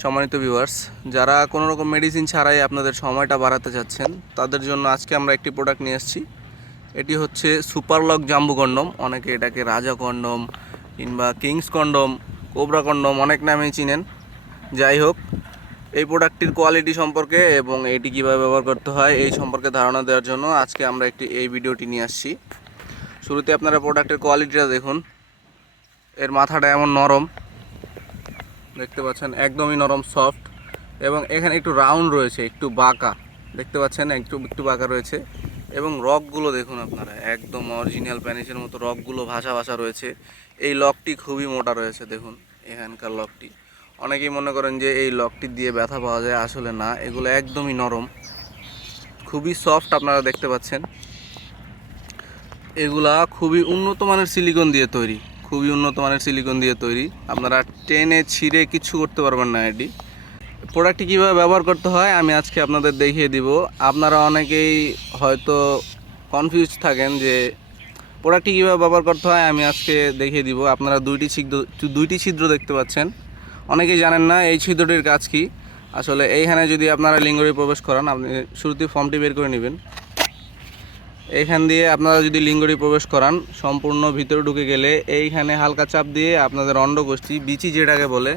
সম্মানিত ভিউয়ার্স যারা কোনো রকম মেডিসিন ছাড়াই আপনাদের সময়টা বাড়াতে চাচ্ছেন, তাদের জন্য আজকে আমরা একটি প্রোডাক্ট নিয়ে এসেছি। এটি হচ্ছে সুপারলক জাম্বু কন্ডম অনেকে এটাকে রাজা কন্ডম কিংবা কিংস কন্ডম কোবরা কন্ডম অনেক নামেই চিনেন। যাই হোক, এই প্রোডাক্টটির কোয়ালিটি সম্পর্কে এবং এটি কীভাবে ব্যবহার করতে হয়, এই সম্পর্কে ধারণা দেওয়ার জন্য আজকে আমরা একটি এই ভিডিওটি নিয়ে আসছি। শুরুতে আপনারা প্রোডাক্টের কোয়ালিটিটা দেখুন। এর মাথাটা এমন নরম। দেখতে পাচ্ছেন, একদমই নরম সফট এবং এখানে একটু রাউন্ড রয়েছে, একটু বাঁকা। দেখতে পাচ্ছেন, একটু একটু বাঁকা রয়েছে এবং রকগুলো দেখুন আপনারা, একদম অরিজিনাল প্যানিসের মতো রকগুলো ভাসা ভাসা রয়েছে। এই লকটি খুবই মোটা রয়েছে, দেখুন, এখানকার লকটি। অনেকেই মনে করেন যে এই লকটি দিয়ে ব্যথা পাওয়া যায়, আসলে না, এগুলো একদমই নরম। খুবই সফট আপনারা দেখতে পাচ্ছেন। এগুলা খুবই উন্নত মানের সিলিকন দিয়ে তৈরি। খুবই উন্নত মানের সিলিকন দিয়ে তৈরি। আপনারা টেনে ছিঁড়ে কিছু করতে পারবেন না এটি। প্রোডাক্টটি কীভাবে ব্যবহার করতে হয়, আমি আজকে আপনাদের দেখিয়ে দিব। আপনারা অনেকেই হয়তো কনফিউজ থাকেন যে প্রোডাক্টটি কীভাবে ব্যবহার করতে হয়, আমি আজকে দেখিয়ে দিব। আপনারা দুইটি ছিদ্র দুইটি ছিদ্র দেখতে পাচ্ছেন। অনেকেই জানেন না এই ছিদ্রটির কাজ কি। আসলে এইখানে যদি আপনারা লিঙ্গরে প্রবেশ করান, আপনি শুরুতে ফর্মটি বের করে নেবেন। এইখান দিয়ে আপনারা যদি লিঙ্গরি প্রবেশ করান, সম্পূর্ণ ভিতরে ঢুকে গেলে এইখানে হালকা চাপ দিয়ে আপনাদের অন্ডগোষ্ঠী, বিচি যেটাকে বলে,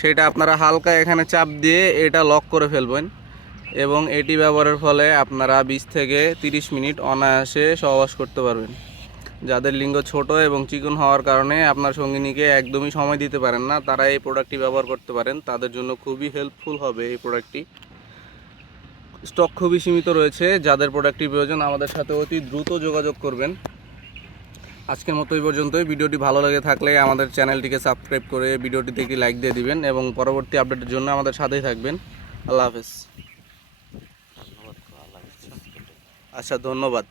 সেটা আপনারা হালকা এখানে চাপ দিয়ে এটা লক করে ফেলবেন এবং এটি ব্যবহারের ফলে আপনারা বিশ থেকে তিরিশ মিনিট অনায়াসে সহবাস করতে পারবেন। যাদের লিঙ্গ ছোট এবং চিকন হওয়ার কারণে আপনার সঙ্গিনীকে একদমই সময় দিতে পারেন না, তারা এই প্রোডাক্টটি ব্যবহার করতে পারেন। তাদের জন্য খুবই হেল্পফুল হবে এই প্রোডাক্টটি স্টক খুবই সীমিত রয়েছে, যাদের প্রোডাক্টটি প্রয়োজন, আমাদের সাথে অতি দ্রুত যোগাযোগ করবেন। আজকের মতো এই পর্যন্তই। ভিডিওটি ভালো লাগে থাকলে আমাদের চ্যানেলটিকে সাবস্ক্রাইব করে ভিডিওটিতে একটি লাইক দিয়ে দিবেন এবং পরবর্তী আপডেটের জন্য আমাদের সাথেই থাকবেন। আল্লাহ হাফেজ। আচ্ছা ধন্যবাদ।